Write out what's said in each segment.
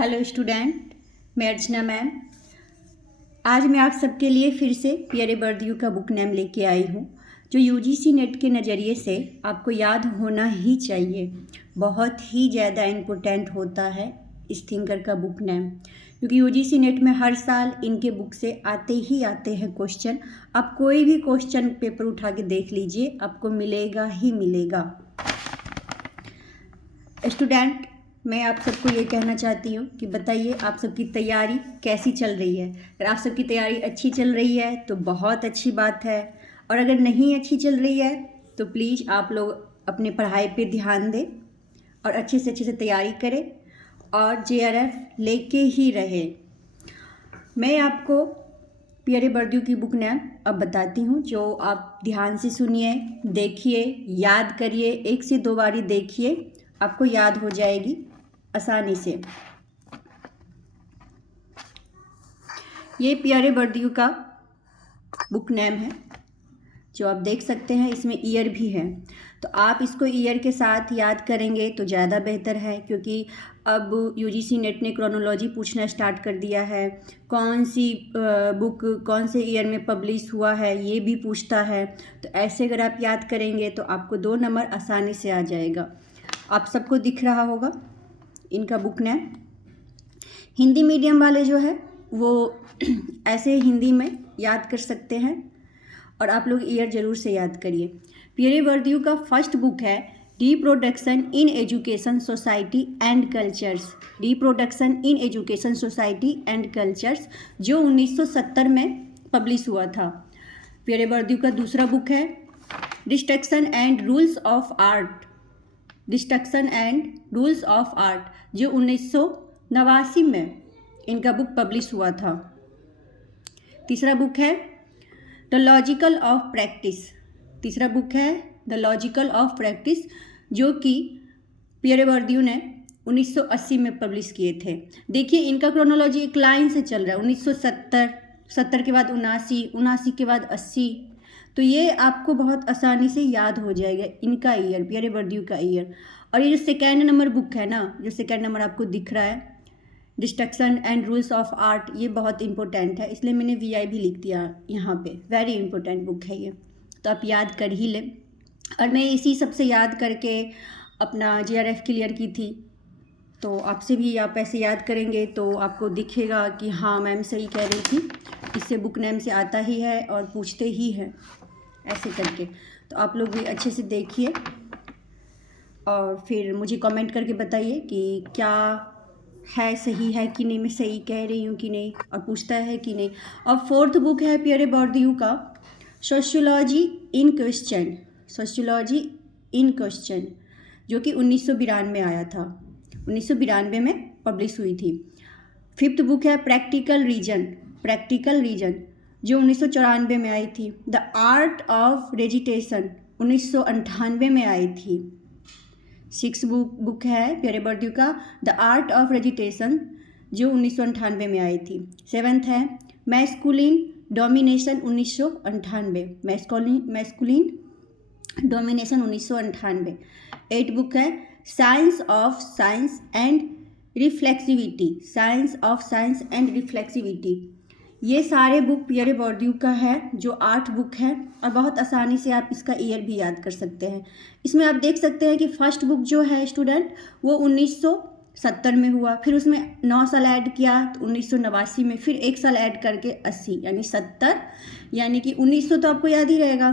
Hello student, मैं अर्चना ma'am. आज मैं आप सबके लिए फिर से पियरे बर्दियू का बुक नेम लेके आई हूँ, जो यूजीसी नेट के नज़रिए से आपको याद होना ही चाहिए। बहुत ही ज़्यादा इम्पोर्टेंट होता है इस थिंकर का बुक नेम, क्योंकि यूजीसी नेट में हर साल इनके बुक से आते ही आते हैं क्वेश्चन। आप कोई भी क्वेश्चन पेपर उठा के देख लीजिए, आपको मिलेगा ही मिलेगा। स्टूडेंट, मैं आप सबको ये कहना चाहती हूँ कि बताइए आप सबकी तैयारी कैसी चल रही है। अगर आप सबकी तैयारी अच्छी चल रही है तो बहुत अच्छी बात है, और अगर नहीं अच्छी चल रही है तो प्लीज़ आप लोग अपने पढ़ाई पे ध्यान दें और अच्छे से तैयारी करें और जेआरएफ लेके ही रहे। मैं आपको पियरे बर्दियू की बुक नेम अब बताती हूँ, जो आप ध्यान से सुनिए, देखिए, याद करिए। 1 से 2 बारी देखिए, आपको याद हो जाएगी आसानी से। ये पियरे बर्दियू का बुक नेम है, जो आप देख सकते हैं। इसमें ईयर भी है, तो आप इसको ईयर के साथ याद करेंगे तो ज़्यादा बेहतर है, क्योंकि अब यूजीसी नेट ने क्रोनोलॉजी पूछना स्टार्ट कर दिया है। कौन सी बुक कौन से ईयर में पब्लिश हुआ है ये भी पूछता है। तो ऐसे अगर आप याद करेंगे तो आपको 2 नंबर आसानी से आ जाएगा। आप सबको दिख रहा होगा इनका बुक नेम। हिंदी मीडियम वाले जो है वो ऐसे हिंदी में याद कर सकते हैं, और आप लोग ईयर ज़रूर से याद करिए। पियरे बर्दियू का फर्स्ट बुक है reproduction in education society and cultures. Reproduction in education society and cultures, जो 1970 में पब्लिश हुआ था। पियरे बर्दियू का दूसरा बुक है destruction and rules of art. Destruction and rules of art, जो 1989 में इनका बुक पब्लिश हुआ था। तीसरा बुक है द लॉजिकल ऑफ प्रैक्टिस। तीसरा बुक है द लॉजिकल ऑफ प्रैक्टिस, जो कि पियरे बर्दियू ने 1980 में पब्लिश किए थे। देखिए इनका क्रोनोलॉजी एक लाइन से चल रहा है। 1970, 70 के बाद 79, 79 के बाद 80। तो ये आपको बहुत आसानी से याद हो जाएगा इनका ईयर, पियरे बर्दियू का ईयर। और ये जो सेकेंड नंबर बुक है ना, जो सेकेंड नंबर आपको दिख रहा है destruction and rules of art, ये बहुत इंपॉर्टेंट है, इसलिए मैंने VI भी लिख दिया यहाँ पे। वेरी इंपॉर्टेंट बुक है ये, तो आप याद कर ही लें। और मैं इसी सब से याद करके अपना JRF क्लियर की थी, तो आपसे भी आप ऐसे याद करेंगे तो आपको दिखेगा कि हाँ मैम सही कह रही थी, इससे बुक नेम से आता ही है और पूछते ही हैं ऐसे करके। तो आप लोग भी अच्छे से देखिए और फिर मुझे कमेंट करके बताइए कि क्या है, सही है कि नहीं, मैं सही कह रही हूँ कि नहीं, और पूछता है कि नहीं। और फोर्थ बुक है पियरे बर्दियू का सोशियोलॉजी इन क्वेश्चन। सोशियोलॉजी इन क्वेश्चन, जो कि 1992 में आया था, 1992 में पब्लिश हुई थी। फिफ्थ बुक है प्रैक्टिकल रीजन। प्रैक्टिकल रीजन, जो 1994 में आई थी। द आर्ट ऑफ वेजिटेशन 1998 में आई थी। सिक्स बुक है पियरे बर्दियू का द आर्ट ऑफ वेजिटेशन, जो 1998 में आई थी। सेवन्थ है masculine domination 1998। Masculine domination 1998। 8 book है science of science and reflexivity. Science of science and reflexivity, ये सारे बुक पियरे बर्दियू का है, जो 8 बुक है, और बहुत आसानी से आप इसका ईयर भी याद कर सकते हैं। इसमें आप देख सकते हैं कि फर्स्ट बुक जो है स्टूडेंट वो 1970 में हुआ, फिर उसमें 9 साल ऐड किया तो 1989 में, फिर 1 साल ऐड करके 80, यानी 70, यानी कि 1900 तो आपको याद ही रहेगा।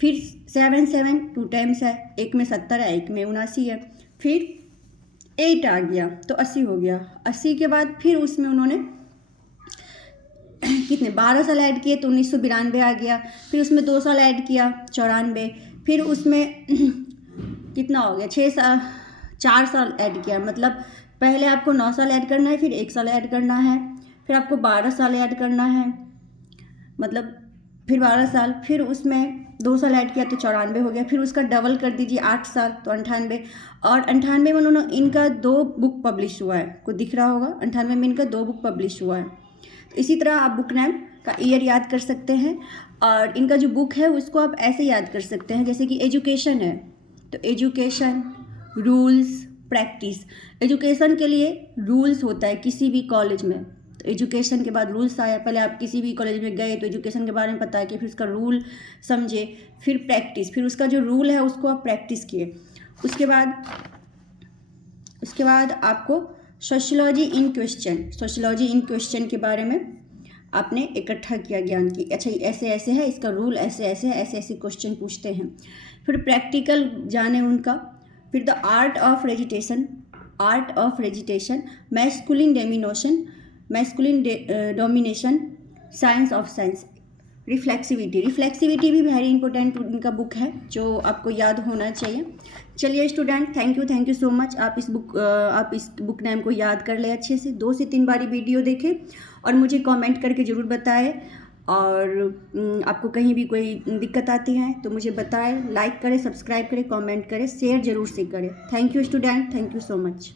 फिर 7 2 टाइम्स है, एक में 70 है, एक में 79 है, फिर 8 आ गया तो 80 हो गया। 80 के बाद फिर उसमें उन्होंने कितने 12 साल ऐड किए तो 1992 आ गया। फिर उसमें 2 साल ऐड किया 94, फिर उसमें कितना हो गया 4 साल ऐड किया। मतलब पहले आपको 9 साल ऐड करना है, फिर 1 साल ऐड करना है, फिर आपको 12 साल ऐड करना है, मतलब फिर 12 साल, फिर उसमें 2 साल ऐड किया तो 94 हो गया। फिर उसका डबल कर दीजिए 8 साल तो 98। और 98 में उन्होंने इनका 2 बुक पब्लिश हुआ है, को दिख रहा होगा, 98 में इनका 2 बुक पब्लिश हुआ है। इसी तरह आप बुक नेम का ईयर याद कर सकते हैं, और इनका जो बुक है उसको आप ऐसे याद कर सकते हैं, जैसे कि एजुकेशन है तो एजुकेशन रूल्स प्रैक्टिस। एजुकेशन के लिए रूल्स होता है किसी भी कॉलेज में, तो एजुकेशन के बाद रूल्स आया। पहले आप किसी भी कॉलेज में गए तो एजुकेशन के बारे में पता है कि फिर उसका रूल समझे, फिर प्रैक्टिस, फिर उसका जो रूल है उसको आप प्रैक्टिस किए। उसके बाद आपको सोशियोलॉजी इन क्वेश्चन के बारे में आपने इकट्ठा किया ज्ञान की, अच्छा ऐसे ऐसे है, इसका रूल ऐसे ऐसे है, ऐसे ऐसे क्वेश्चन पूछते हैं। फिर प्रैक्टिकल जाने उनका। फिर the art of recitation, masculine domination, science of science, reflexivity भी वेरी इंपॉर्टेंट उनका बुक है जो आपको याद होना चाहिए। चलिए student, thank you so much. आप इस बुक नेम को याद कर ले अच्छे से, 2 से 3 बारी वीडियो देखें और मुझे कमेंट करके ज़रूर बताएं। और आपको कहीं भी कोई दिक्कत आती है तो मुझे बताएं, लाइक करें, सब्सक्राइब करें, कमेंट करें, शेयर ज़रूर से करें। Thank you student, thank you so much.